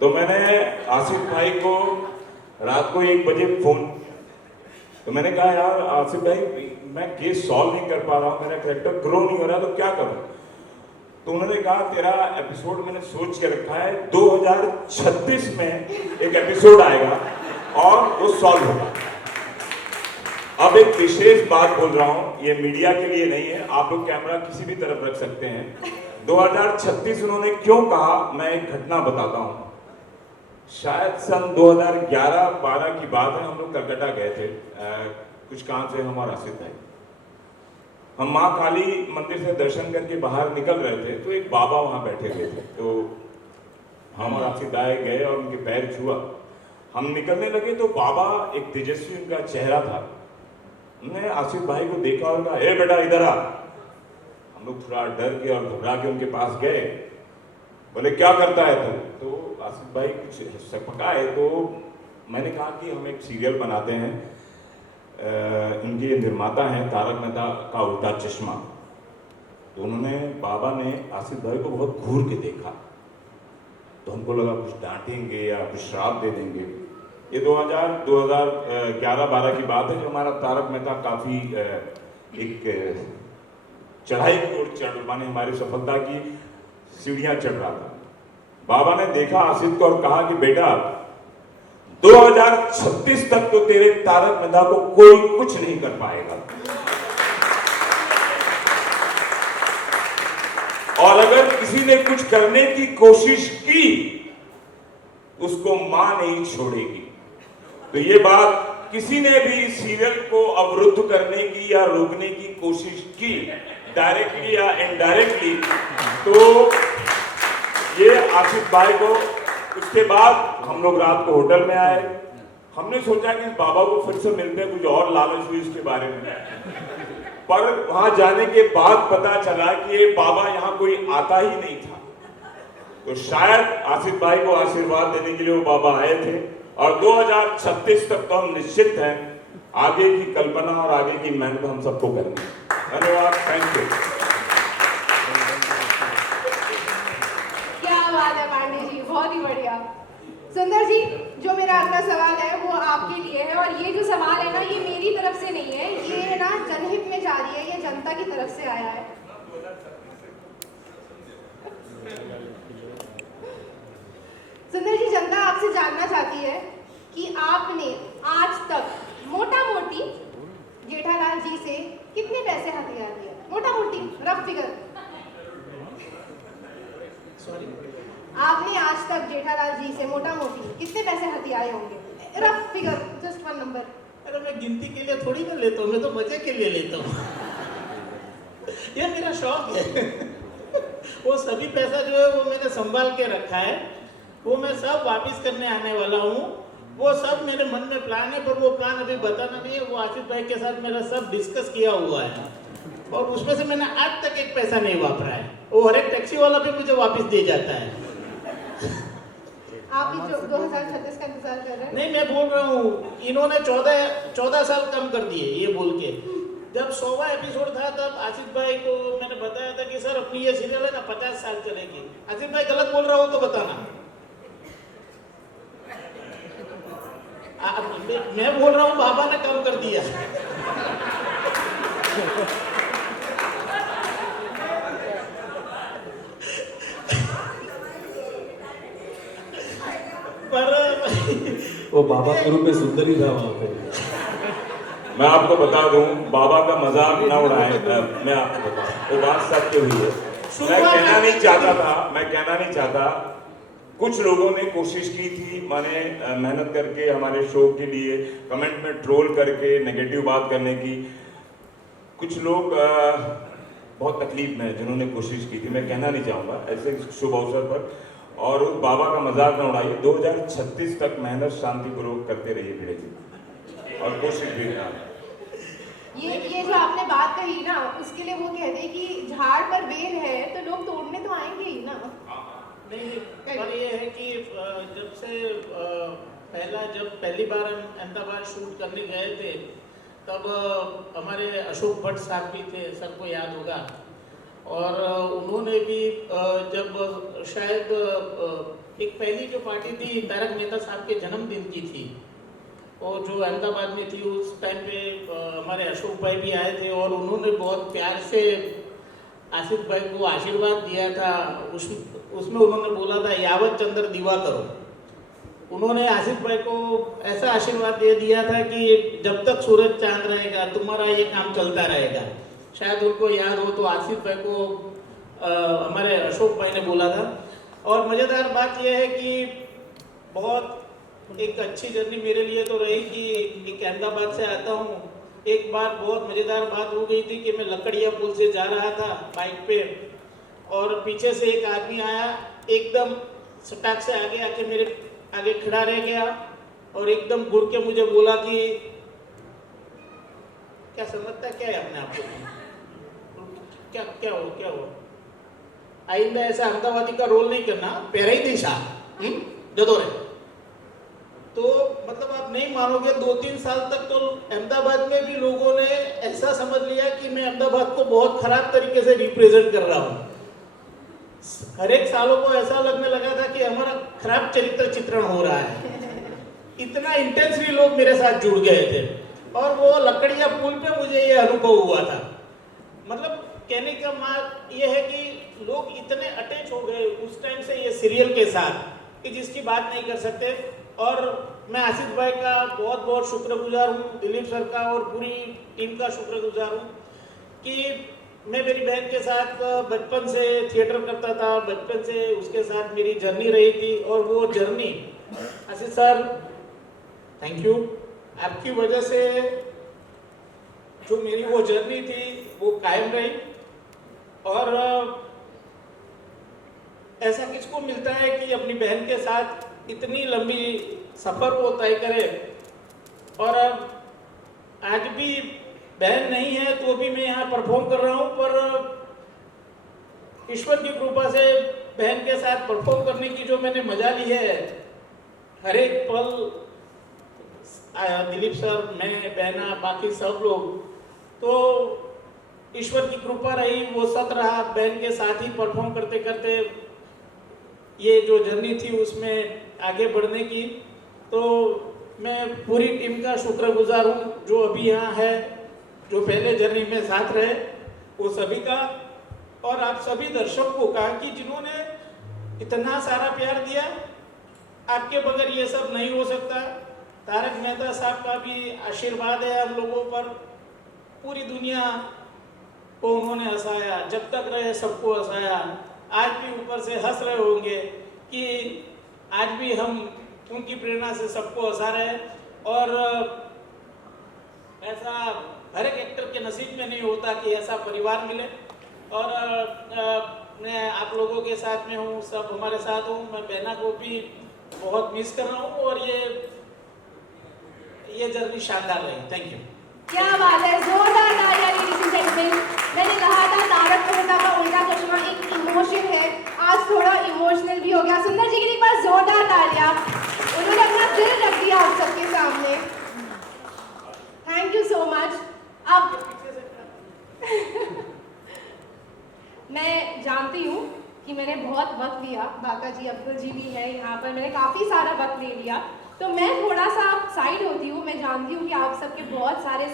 तो मैंने आसिफ भाई को रात को 1 बजे फोन, तो मैंने कहा यार आसिफ भाई मैं केस सॉल्व नहीं कर पा रहा हूँ, मेरा कैरेक्टर ग्रो नहीं हो रहा, तो क्या करूँ? तो उन्होंने कहा तेरा एपिसोड मैंने सोच के रखा है, 2036 में एक एपिसोड आएगा और वो सॉल्व होगा। अब एक विशेष बात बोल रहा हूँ, ये मीडिया के लिए नहीं है, आप लोग कैमरा किसी भी तरफ रख सकते हैं। 2036 उन्होंने क्यों कहा, मैं एक घटना बताता हूँ। शायद सन 2011-12 की बात है, हम लोग कलकत्ता गए थे कुछ काम से, हम और आसिफ भाई। हम माँ काली मंदिर से दर्शन करके बाहर निकल रहे थे, तो एक बाबा वहाँ बैठे हुए थे, तो हम और आसिफ भाई गए और उनके पैर छुआ। हम निकलने लगे तो बाबा, एक तेजस्वी उनका चेहरा था, उन्होंने आसिफ भाई को देखा और कहा, ए बेटा इधर आ। हम लोग थोड़ा डर के और घबरा के उनके पास गए, बोले क्या करता है तू? तो आसिफ भाई कुछ सपकाए, तो मैंने कहा कि हम एक सीरियल बनाते हैं, इनके निर्माता हैं तारक मेहता का उल्टा चश्मा। तो उन्होंने, बाबा ने आसिफ भाई को बहुत घूर के देखा, तो हमको लगा कुछ डांटेंगे या कुछ श्राप दे देंगे। ये 2011-12 की बात है, जो हमारा तारक मेहता काफी एक चढ़ाई की ओर चढ़, माने हमारी सफलता की सीढ़ियां चढ़ रहा था। बाबा ने देखा आसिफ को और कहा कि बेटा 2036 तक तो तेरे तारक मेहता को कोई कुछ नहीं कर पाएगा, और अगर किसी ने कुछ करने की कोशिश की उसको मां नहीं छोड़ेगी। तो ये बात किसी ने भी सीरियल को अवरुद्ध करने की या रोकने की कोशिश की, डायरेक्टली या इनडायरेक्टली, तो ये आसिफ भाई को। उसके बाद हम लोग रात को होटल में आए, हमने सोचा कि बाबा को फिर से मिलते हैं, कुछ और लालच हुई इसके बारे में, पर वहां जाने के बाद पता चला कि ये बाबा यहाँ कोई आता ही नहीं था। तो शायद आसिफ भाई को आशीर्वाद देने के लिए वो बाबा आए थे, और 2036 तक तो हम निश्चित हैं आगे की कल्पना और आगे की मेहनत हम सबको करनी है। धन्यवाद, थैंक यू। क्या बात है पांडे जी, बहुत ही बढ़िया। सुंदर जी, जो मेरा अगला सवाल है वो आपके लिए है, और ये जो सवाल है ना, ये मेरी तरफ से नहीं है, ये ना जनहित में जारी है, ये जनता की तरफ से आया है। सुंदर जी, जनता आपसे जानना चाहती है कि आपने आज तक मोटा मोटी जेठालाल जी से कितने पैसे हथियार लिए? मोटा मोटी रफ फिगर। आपने आज तक जेठालाल जी से मोटा मोटी कितने पैसे हथियारे होंगे? Rough figure, just one number. अरे मैं गिनती के लिए थोड़ी ना लेता हूँ, मैं तो मजे के लिए लेता हूँ। ये मेरा शौक है। वो सभी पैसा जो है वो मैंने संभाल के रखा है, वो मैं सब वापस करने आने वाला हूँ। वो सब मेरे मन में प्लान है, पर वो प्लान अभी बताना नहीं है। वो आसिफ भाई के साथ मेरा सब डिस्कस किया हुआ है, और उसमें से मैंने आज तक एक पैसा नहीं वापरा है। वो हर एक टैक्सी वाला भी मुझे वापस दे जाता है। आप भी 2036 का इंतजार कर रहे हैं? नहीं, मैं बोल रहा हूँ, इन्होंने 14 साल कम कर दिए ये बोल के। जब 100वां एपिसोड था तब आसिफ भाई को मैंने बताया था कि सर अपनी ये सीरियल है ना 50 साल चलेगी। आसिफ भाई गलत बोल रहा हो तो बताना। मैं बोल रहा हूँ बाबा ने कम कर दिया। पर वो बाबा के रूप में सुंदर ही था वहां पे। मैं आपको बता दूं, बाबा का मजाक ना उड़ाएं, मैं आपको बता, वो बात सत्य हुई है। मैं कहना नहीं चाहता, कुछ लोगों ने कोशिश की थी, माने मेहनत करके हमारे शो के लिए कमेंट में ट्रोल करके नेगेटिव बात करने की। कुछ लोग बहुत तकलीफ में हैं जिन्होंने कोशिश की थी, मैं कहना नहीं चाहूँगा ऐसे शुभ अवसर पर। और उस बाबा का मजाक न उड़ाइए। 2036 तक मेहनत शांतिपूर्वक करते रहिए धीरे धीरे, और कोशिश भी ये जो आपने बात कही ना, उसके लिए वो कहते हैं कि झाड़ पर बेर है तो लोग तोड़ने तो आएंगे ही ना। नहीं, पर ये है कि जब पहली बार हम अहमदाबाद शूट करने गए थे, तब हमारे अशोक भट्ट साहब भी थे, सबको याद होगा। और उन्होंने भी जब शायद एक पहली जो पार्टी थी तारक मेहता साहब के जन्मदिन की थी, और जो अहमदाबाद में थी उस टाइम पे हमारे अशोक भाई भी आए थे और उन्होंने बहुत प्यार से आसिफ भाई को आशीर्वाद दिया था। उसमें उन्होंने बोला था यावत चंद्र दिवा करो। उन्होंने आसिफ भाई को ऐसा आशीर्वाद दे दिया था कि जब तक सूरज चांद रहेगा तुम्हारा ये काम चलता रहेगा। शायद उनको याद हो तो आसिफ भाई को हमारे अशोक भाई ने बोला था। और मज़ेदार बात यह है कि बहुत एक अच्छी जर्नी मेरे लिए तो रही कि एक अहमदाबाद से आता हूँ। एक बार बहुत मज़ेदार बात हो गई थी कि मैं लकड़िया पुल से जा रहा था बाइक पे, और पीछे से एक आदमी आया, एकदम सटाक से आगे आके मेरे आगे खड़ा रह गया और एकदम घुर के मुझे बोला कि क्या समझता क्या है अपने आप को, क्या हो आइंदा ऐसा अहमदाबादी का रोल नहीं करना, पैरा ही दिशा जदोरे। तो मतलब आप नहीं मानोगे 2-3 साल तक तो अहमदाबाद में भी लोगों ने ऐसा समझ लिया कि मैं अहमदाबाद को बहुत खराब तरीके से रिप्रेजेंट कर रहा हूँ। हर एक सालों को ऐसा लगने लगा था कि हमारा खराब चरित्र चित्रण हो रहा है। इतना इंटेंसली लोग मेरे साथ जुड़ गए थे और वो लकड़िया पुल पे मुझे ये अनुभव हुआ था। मतलब कहने का मार्ग ये है कि लोग इतने अटैच हो गए उस टाइम से ये सीरियल के साथ कि जिसकी बात नहीं कर सकते। और मैं आसिफ भाई का बहुत बहुत शुक्रगुजार हूँ, दिलीप सर का और पूरी टीम का शुक्रगुजार हूँ कि मैं मेरी बहन के साथ बचपन से थिएटर करता था, बचपन से उसके साथ मेरी जर्नी रही थी। और वो journey Asif sir thank you, आपकी वजह से जो मेरी वो जर्नी थी वो कायम रही। और ऐसा किसको मिलता है कि अपनी बहन के साथ इतनी लंबी सफर को तय करे। और आज भी बहन नहीं है तो भी मैं यहाँ परफॉर्म कर रहा हूँ, पर ईश्वर की कृपा से बहन के साथ परफॉर्म करने की जो मैंने मजा ली है, हर एक पल दिलीप सर, मैं, बहना, बाकी सब लोग, तो ईश्वर की कृपा रही, वो सत रहा। बहन के साथ ही परफॉर्म करते करते ये जो जर्नी थी उसमें आगे बढ़ने की। तो मैं पूरी टीम का शुक्रगुजार हूँ जो अभी यहाँ है, जो पहले जर्नी में साथ रहे, वो सभी का, और आप सभी दर्शकों का कि जिन्होंने इतना सारा प्यार दिया। आपके बगैर ये सब नहीं हो सकता। तारक मेहता साहब का भी आशीर्वाद है हम लोगों पर। पूरी दुनिया को उन्होंने हंसाया, जब तक रहे सबको हंसाया। आज भी ऊपर से हंस रहे होंगे कि आज भी हम उनकी प्रेरणा से सबको हंसा रहे हैं। और ऐसा हर एक एक्टर के नसीब में नहीं होता कि ऐसा परिवार मिले। और मैं आप लोगों के साथ में हूँ, सब हमारे साथ हूँ। मैं बहना को भी बहुत मिस कर रहा हूँ और ये जर्नी शानदार रही। Thank you. क्या बात है, जोरदार तालियां लेडीज एंड जेंटलमैन। मैंने कहा था तारक मेहता का उल्टा चश्मा एक इमोशन है, आज थोड़ा इमोशनल भी हो गया। सुंदर जी के लिए एक बार जोरदार तालियां, उन्होंने अपना दिल रख दिया आप सबके सामने। Thank you so much. अब मैं जानती हूँ कि मैंने बहुत वक्त लिया, बाका जी, अब्दुल जी भी है यहाँ पर, मैंने काफ़ी सारा वक्त ले लिया, तो मैं थोड़ा सा साइड होती हूँ। मैं जानती हूँ कि आप सबके बहुत सारे